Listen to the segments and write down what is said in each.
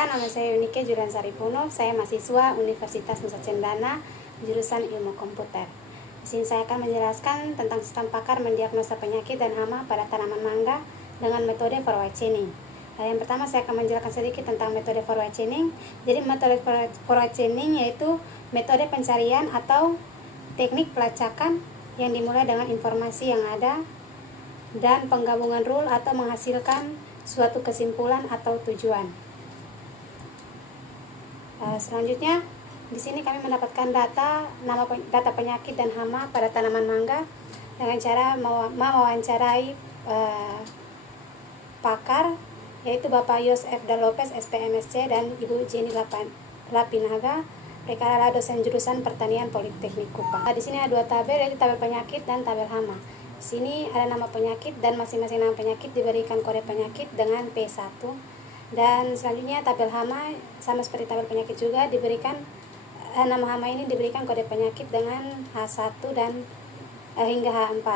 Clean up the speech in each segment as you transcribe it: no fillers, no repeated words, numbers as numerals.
Perkenalkan, nama saya Yunike Julian Saripuno. Saya mahasiswa Universitas Nusa Cendana, jurusan Ilmu Komputer. Di sini saya akan menjelaskan tentang sistem pakar mendiagnosa penyakit dan hama pada tanaman mangga dengan metode forward chaining. Yang pertama saya akan menjelaskan sedikit tentang metode forward chaining. Jadi metode forward chaining yaitu metode pencarian atau teknik pelacakan yang dimulai dengan informasi yang ada dan penggabungan rule atau menghasilkan suatu kesimpulan atau tujuan. Selanjutnya di sini kami mendapatkan data penyakit dan hama pada tanaman mangga dengan cara mewawancarai pakar, yaitu Bapak Yos F. Lopez SPMSC dan Ibu Jenny Lapinaga, mereka adalah dosen jurusan Pertanian Politeknik Kupang. Di sini ada dua tabel, yaitu tabel penyakit dan tabel hama. Di sini ada nama penyakit dan masing-masing nama penyakit diberikan kode penyakit dengan P1. Dan selanjutnya tabel hama sama seperti tabel penyakit juga diberikan nama hama ini diberikan kode penyakit dengan H1 dan hingga H4.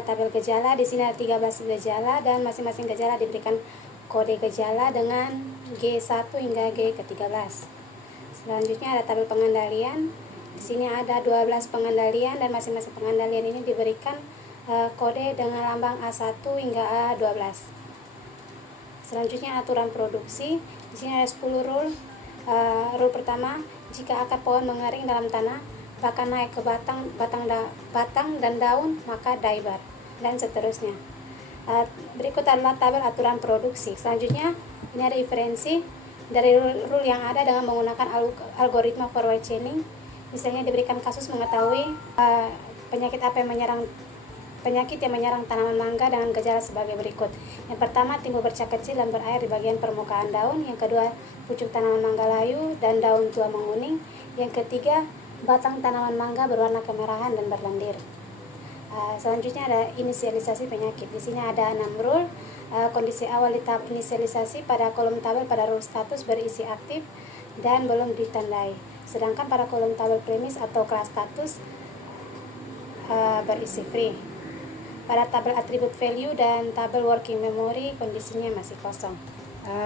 Tabel gejala di sini ada 13 gejala dan masing-masing gejala diberikan kode gejala dengan G1 hingga G ke-13. Selanjutnya ada tabel pengendalian. Di sini ada 12 pengendalian dan masing-masing pengendalian ini diberikan kode dengan lambang A1 hingga A12. Selanjutnya aturan produksi. Di sini ada 10 rule. Rule pertama, jika akar pohon mengering dalam tanah, bahkan naik ke batang dan daun, maka diebar, dan seterusnya. Berikut adalah tabel aturan produksi. Selanjutnya, ini ada referensi dari rule yang ada dengan menggunakan algoritma forward chaining. Misalnya diberikan kasus mengetahui penyakit yang menyerang tanaman mangga dengan gejala sebagai berikut. Yang pertama, timbul bercak kecil dan berair di bagian permukaan daun. Yang kedua, pucuk tanaman mangga layu dan daun tua menguning. Yang ketiga, batang tanaman mangga berwarna kemerahan dan berlendir. Selanjutnya ada inisialisasi penyakit. Di sini ada 6 rule. Kondisi awal di tahap inisialisasi pada kolom tabel pada rule status berisi aktif dan belum ditandai. Sedangkan pada kolom tabel premis atau kelas status berisi free. Pada tabel atribut value dan tabel working memory kondisinya masih kosong.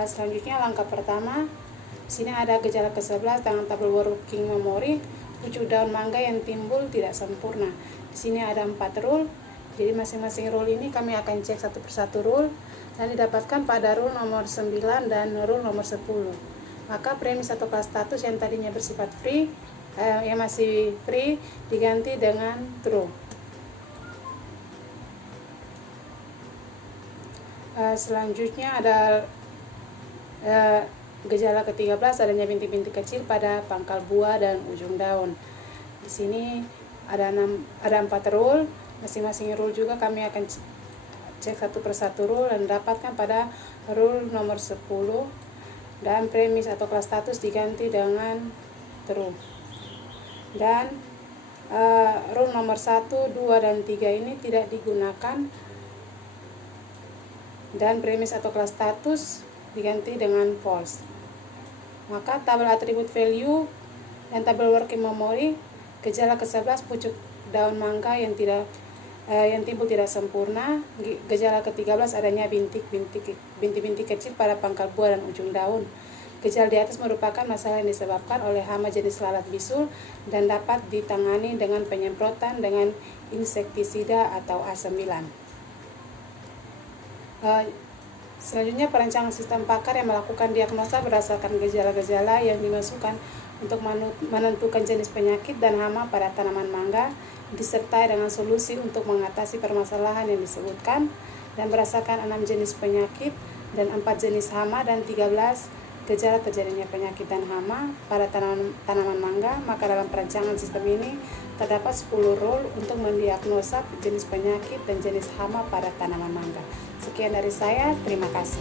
Selanjutnya langkah pertama, di sini ada gejala ke-11 dengan tabel working memory, pucuk daun mangga yang timbul tidak sempurna. Di sini ada 4 rule. Jadi masing-masing rule ini kami akan cek satu persatu rule dan didapatkan pada rule nomor 9 dan rule nomor 10. Maka premis atau kelas status yang tadinya bersifat free, yang masih free diganti dengan true. Selanjutnya ada gejala ke-13, adanya bintik-bintik kecil pada pangkal buah dan ujung daun. Di sini ada 4 rule. Masing-masing rule juga kami akan cek satu persatu rule dan dapatkan pada rule nomor 10 dan premis atau kelas status diganti dengan true. Dan rule nomor 1, 2, dan 3 ini tidak digunakan dan premis atau kelas status diganti dengan false. Maka tabel atribut value dan tabel working memory, gejala ke-11 pucuk daun mangga yang timbul tidak sempurna. Gejala ke-13 adanya bintik-bintik kecil pada pangkal buah dan ujung daun. Gejala di atas merupakan masalah yang disebabkan oleh hama jenis lalat bisul dan dapat ditangani dengan penyemprotan dengan insektisida atau A9. Selanjutnya perancangan sistem pakar yang melakukan diagnosa berdasarkan gejala-gejala yang dimasukkan untuk menentukan jenis penyakit dan hama pada tanaman mangga, disertai dengan solusi untuk mengatasi permasalahan yang disebutkan, dan berdasarkan 6 jenis penyakit dan 4 jenis hama dan 13 gejala terjadinya penyakit dan hama pada tanaman mangga. Maka dalam perancangan sistem ini terdapat 10 rule untuk mendiagnosa jenis penyakit dan jenis hama pada tanaman mangga. Sekian dari saya, terima kasih.